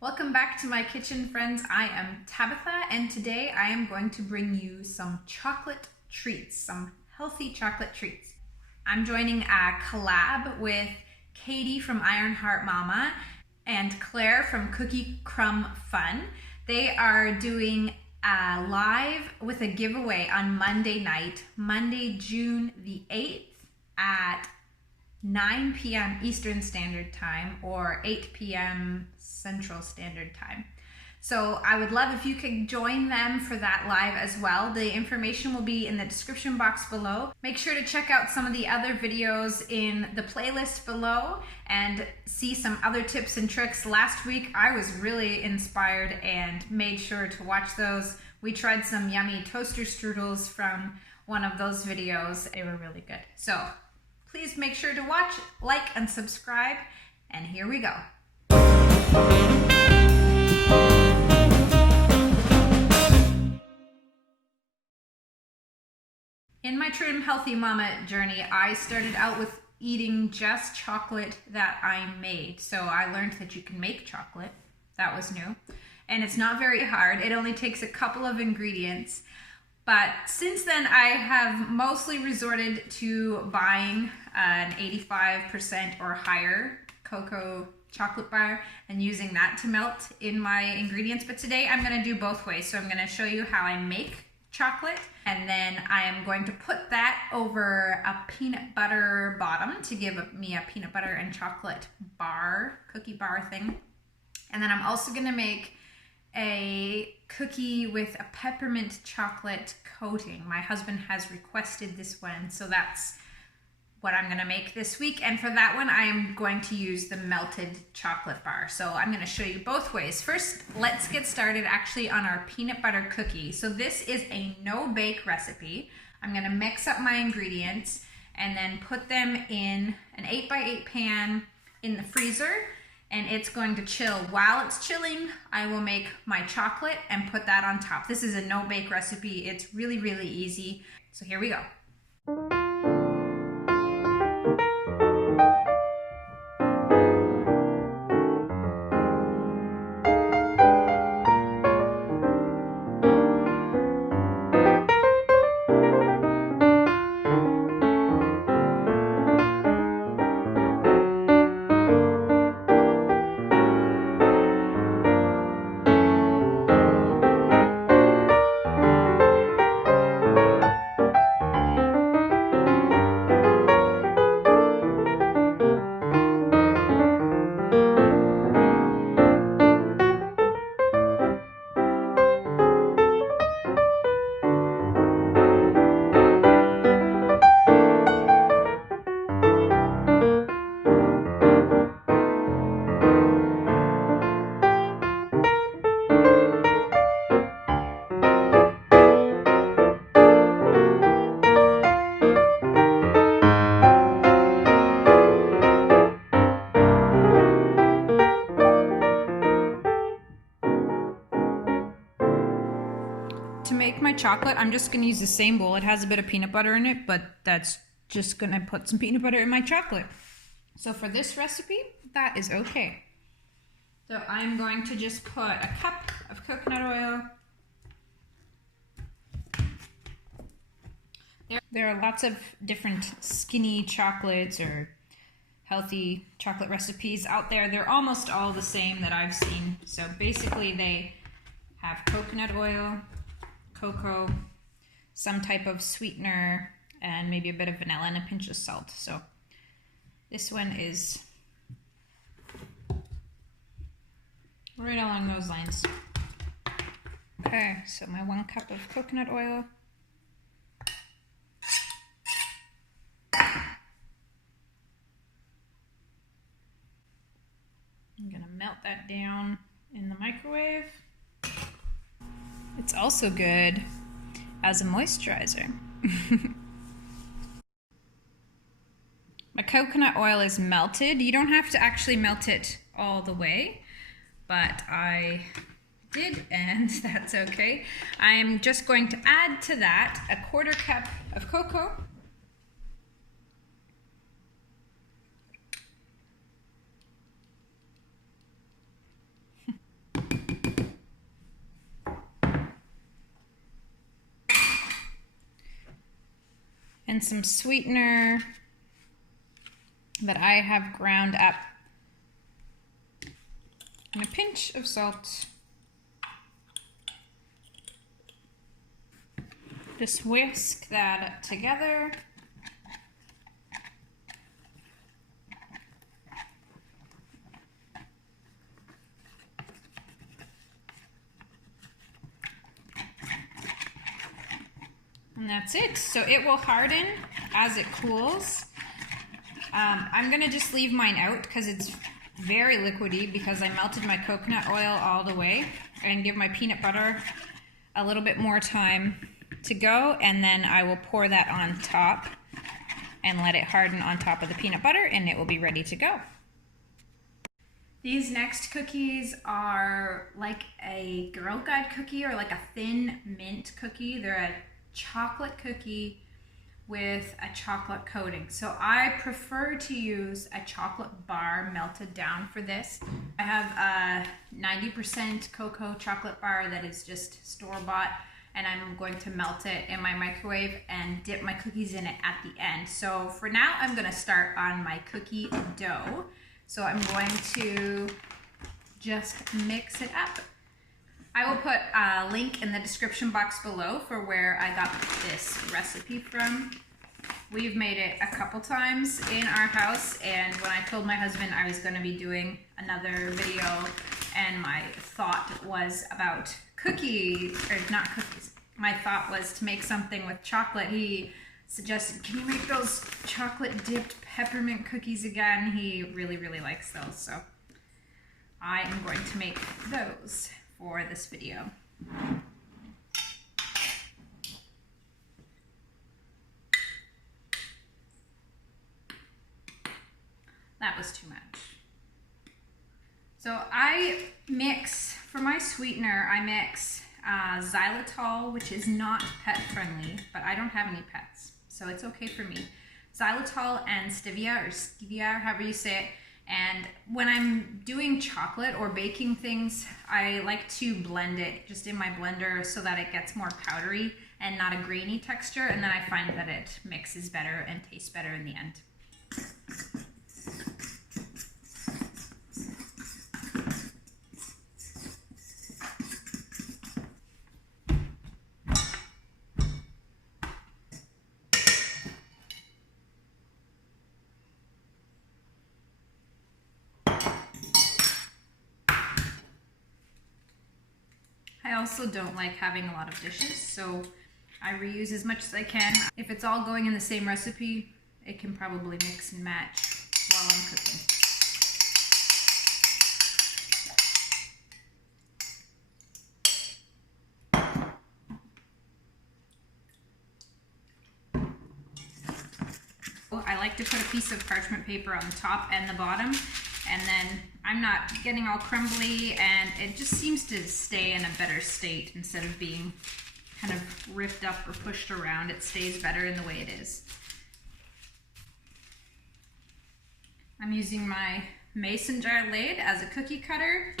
Welcome back to my kitchen, friends. I am Tabitha, and today I am going to bring you some chocolate treats, some healthy chocolate treats. I'm joining a collab with Katie from Ironheart Mama and Claire from Cookie Crumb Fun. They are doing a live with a giveaway on Monday night, Monday, June the 8th at 9 p.m. Eastern Standard Time or 8 p.m. Central Standard Time. So I would love if you could join them for that live as well. The information will be in the description box below. Make sure to check out some of the other videos in the playlist below and see some other tips and tricks. Last week I was really inspired and made sure to watch those. We tried some yummy toaster strudels from one of those videos. They were really good. So please make sure to watch, like, and subscribe, and here we go. In my Trim Healthy Mama journey, I started out with eating just chocolate that I made. So I learned that you can make chocolate. That was new. And it's not very hard. It only takes a couple of ingredients. But since then, I have mostly resorted to buying an 85% or higher cocoa chocolate bar and using that to melt in my ingredients. But today I'm going to do both ways. So I'm going to show you how I make chocolate, and then I am going to put that over a peanut butter bottom to give me a peanut butter and chocolate bar, cookie bar thing. And then I'm also going to make a cookie with a peppermint chocolate coating. My husband has requested this one, so that's what I'm going to make this week. And for that one, I am going to use the melted chocolate bar. So I'm going to show you both ways. First, let's get started actually on our peanut butter cookie. So this is a no-bake recipe. I'm going to mix up my ingredients and then put them in an 8x8 pan in the freezer, and it's going to chill. While it's chilling, I will make my chocolate and put that on top. This is a no-bake recipe. It's really, really easy. So here we go. To make my chocolate, I'm just going to use the same bowl. It has a bit of peanut butter in it, but that's just going to put some peanut butter in my chocolate. So for this recipe, that is okay. So I'm going to just put a cup of coconut oil. There are lots of different skinny chocolates or healthy chocolate recipes out there. They're almost all the same that I've seen. So basically they have coconut oil, cocoa, some type of sweetener, and maybe a bit of vanilla and a pinch of salt. So this one is right along those lines. Okay, so my 1 cup of coconut oil. I'm gonna melt that down in the microwave. It's also good as a moisturizer. My coconut oil is melted. You don't have to actually melt it all the way, but I did, and that's okay. I'm just going to add to that a 1/4 cup of cocoa. and some sweetener that I have ground up, and a pinch of salt. Just whisk that together. And that's it. So it will harden as it cools. I'm gonna just leave mine out because it's very liquidy because I melted my coconut oil all the way, and give my peanut butter a little bit more time to go, and then I will pour that on top and let it harden on top of the peanut butter, and it will be ready to go. These next cookies are like a Girl Guide cookie or like a thin mint cookie. They're a chocolate cookie with a chocolate coating. So I prefer to use a chocolate bar melted down for this. I have a 90% cocoa chocolate bar that is just store-bought, and I'm going to melt it in my microwave and dip my cookies in it at the end. So for now, I'm gonna start on my cookie dough. So I'm going to just mix it up. I will put a link in the description box below for where I got this recipe from. We've made it a couple times in our house, and when I told my husband I was going to be doing another video and my thought was about cookies, or not cookies, my thought was to make something with chocolate, he suggested, can you make those chocolate dipped peppermint cookies again? He really, really likes those, so I am going to make those for this video. That was too much. So I mix, for my sweetener, I mix xylitol, which is not pet friendly, but I don't have any pets, so it's okay for me. Xylitol and stevia, or stevia, however you say it. And when I'm doing chocolate or baking things, I like to blend it just in my blender so that it gets more powdery and not a grainy texture, and then I find that it mixes better and tastes better in the end. I also don't like having a lot of dishes, so I reuse as much as I can. If it's all going in the same recipe, it can probably mix and match while I'm cooking. I like to put a piece of parchment paper on the top and the bottom, and then I'm not getting all crumbly, and it just seems to stay in a better state instead of being kind of ripped up or pushed around. It stays better in the way it is. I'm using my mason jar lathe as a cookie cutter.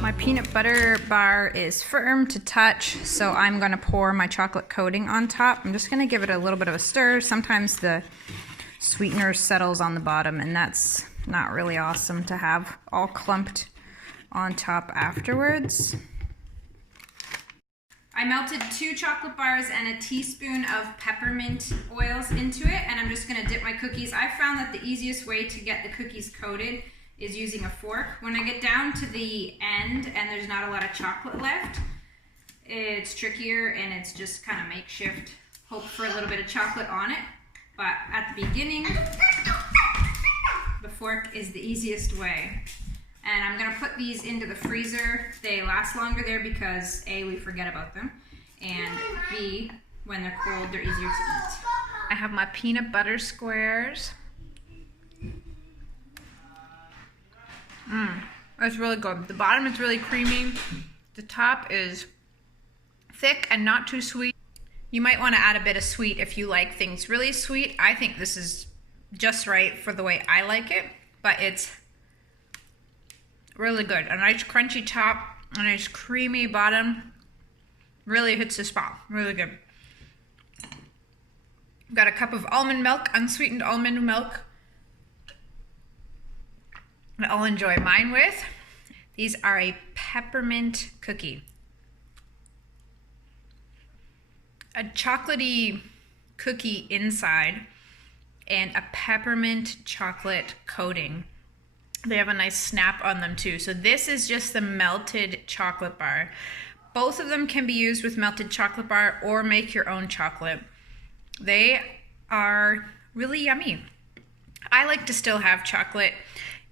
My peanut butter bar is firm to touch, so I'm going to pour my chocolate coating on top. I'm just going to give it a little bit of a stir. Sometimes the sweetener settles on the bottom, and that's not really awesome to have all clumped on top afterwards. I melted 2 chocolate bars and a teaspoon of peppermint oils into it, and I'm just going to dip my cookies. I found that the easiest way to get the cookies coated is using a fork. When I get down to the end and there's not a lot of chocolate left, it's trickier and it's just kind of makeshift. Hope for a little bit of chocolate on it. But at the beginning, the fork is the easiest way. And I'm gonna put these into the freezer. They last longer there because A, we forget about them, and B, when they're cold, they're easier to eat. I have my peanut butter squares. It's really good. The bottom is really creamy. The top is thick and not too sweet. You might want to add a bit of sweet if you like things really sweet. I think this is just right for the way I like it, but it's really good. A nice crunchy top, a nice creamy bottom. Really hits the spot. Really good. I've got a cup of almond milk, unsweetened almond milk, that I'll enjoy mine with. These are a peppermint cookie. A chocolatey cookie inside and a peppermint chocolate coating. They have a nice snap on them too. So this is just the melted chocolate bar. Both of them can be used with melted chocolate bar or make your own chocolate. They are really yummy. I like to still have chocolate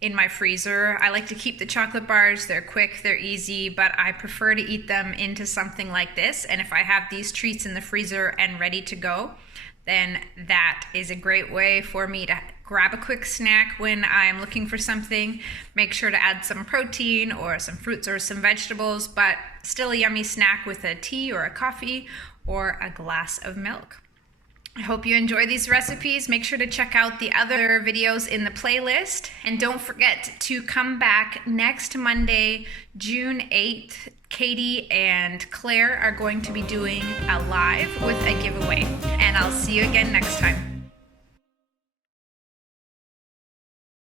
in my freezer. I like to keep the chocolate bars. They're quick, they're easy, but I prefer to eat them into something like this. And if I have these treats in the freezer and ready to go, then that is a great way for me to grab a quick snack when I'm looking for something. Make sure to add some protein or some fruits or some vegetables, but still a yummy snack with a tea or a coffee or a glass of milk. I hope you enjoy these recipes. Make sure to check out the other videos in the playlist. And don't forget to come back next Monday, June 8th. Katie and Claire are going to be doing a live with a giveaway. And I'll see you again next time.